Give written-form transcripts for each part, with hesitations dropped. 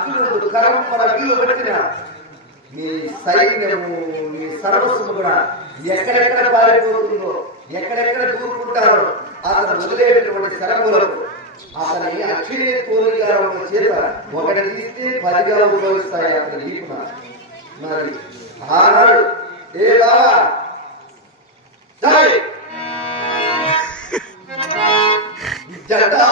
అర్జునుడు కరంపర వీలు పెట్టిన మీ సైన్యము మీ సర్వస్వము కూడా ఎక్కడెక్కడ పారిపోతుందో ఎక్కడెక్కడ దూరుకుంటారో అతను వదిలేటటువంటి శరములకు అతని అక్షిని కోరిగా ఒక చేత ఒకటి తీస్తే 10గా ఉపయోగిస్తాయి అతని దీప. మరి ఆనాడు ఏ బాబా జై జటా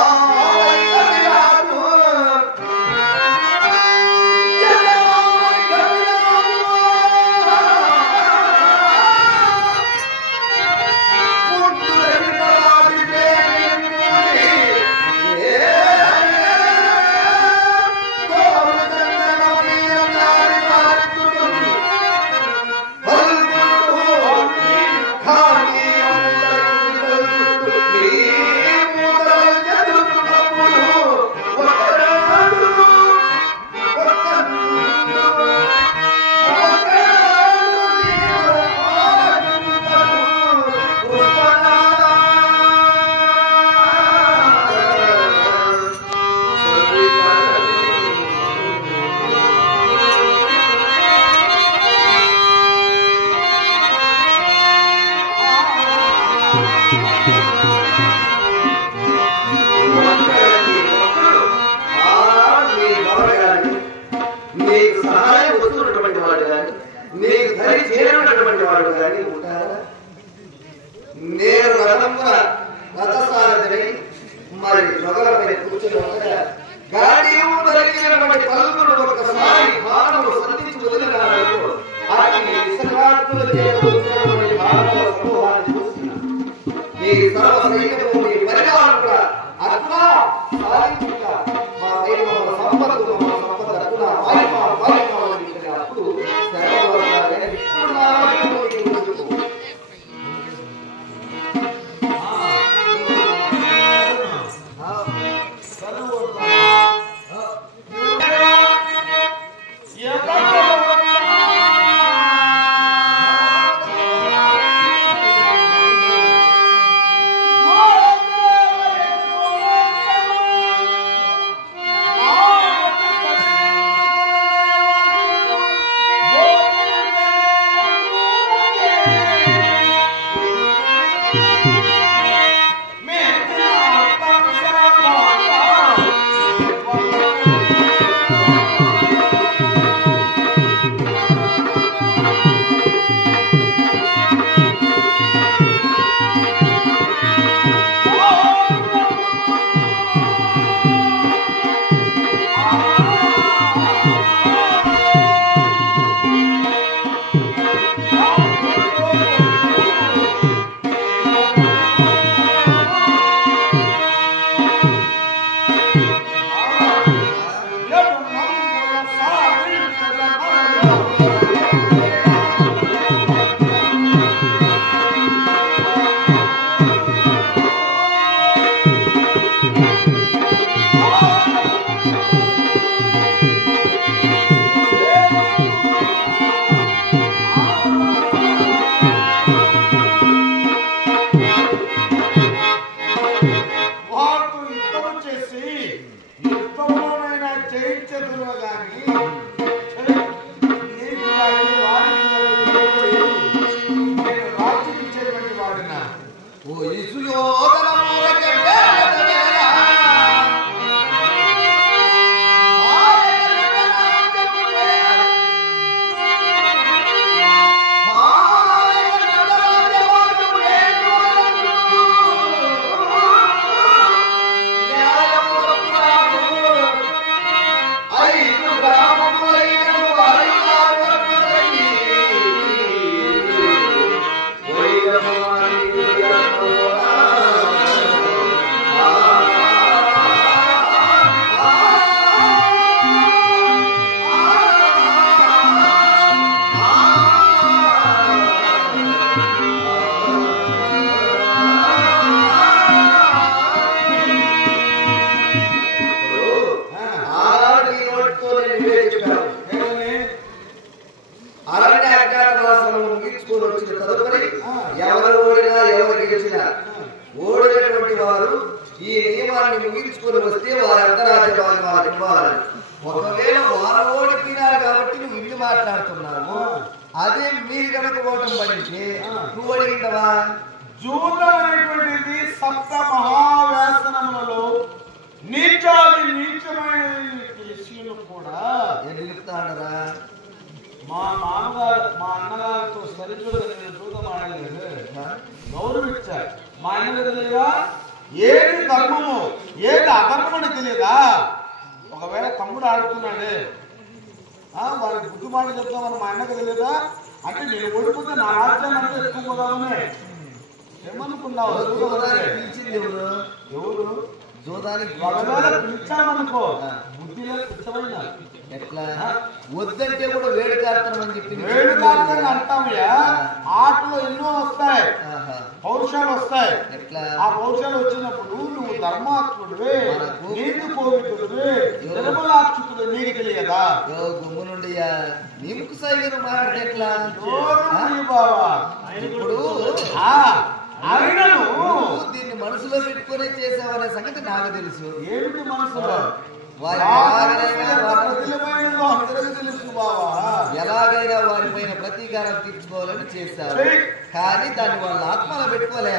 నీకు సహాయం వస్తున్నటువంటి వాడు కానీ నీకు ధరి చేరినటువంటి వాడు కానీ ఉంటారా? నేను రథమున రథసారథిని మరి రథలపై కూర్చొని ఉండగా గాడియు ధరించినటువంటి పలుకులు ఒకసారి బాణము సంధించి వదిలినాడు. అతని విసర్గాత్తుల చేత వచ్చినటువంటి బాణముల సమూహాన్ని చూసిన నీ సర్వ సైన్యము నీ పరివారం కూడా అట్లా సాధించుగా మా పైన మన సంపదకు మన సంపద అట్లా అప్పుడు శరవరాలే ఓడినటువంటి వారు ఈ నియమాన్ని ముగించుకొని వస్తే వారి అంతరాజ్య భాగం వాళ్ళకి ఇవ్వాలి. ఒకవేళ వారు ఓడిపోయినారు కాబట్టి నువ్వు ఇల్లు మాట్లాడుతున్నావు. అదే మీరు కనుక ఓటం పడితే నువ్వు అడిగింటవా? జూదం అనేటువంటిది సప్త మహావ్యాసనములలో నీచాది నీచమైన విషయంలో కూడా నిలుపుతాడరా. మా అన్నగారితో సరిగ్గా జూదం ఆడలేదు, గౌరవించారు. మా అన్నగా తెలియదా ఏది ధర్మము ఏది అధర్మమని తెలియదా? ఒకవేళ తమ్ముడు ఆడుతున్నాడే వారికి బుద్ధి మాట చెప్తామని మా అన్నకు తెలియదా? అంటే నేను ఓడిపోతే నా రాజ్యాన్ని అంతా ఎక్కువదామని ఏమనుకున్నావు? ఎవరు జూదానికి ఒకవేళ పిలిచామనుకో బుద్ధిలో పిచ్చమైనా ఎట్లా వద్దంటే కూడా వేడి కార్తనమని చెప్పి వేడి కార్తన అంటామయ్యా. ఆటలో ఎన్నో వస్తాయి, పౌరుషాలు వస్తాయి. ఎట్లా ఆ పౌరుషాలు వచ్చినప్పుడు నువ్వు ధర్మాత్ముడివే, నీతి కోవిదుడివే, నిర్మలాక్షుతుడు నీకు తెలియదా? గుమ్మునుండి నీకు సైగను మాట్లాడితే ఎట్లా బావా? ఇప్పుడు దీన్ని మనసులో పెట్టుకునే చేసావనే సంగతి నాకు తెలుసు. ఏమిటి మనసులో? ఎలాగైనా వారి పైన ప్రతీకారం తీర్చుకోవాలని చేశారు, కానీ దాన్ని వాళ్ళ ఆత్మలో పెట్టుకోలే.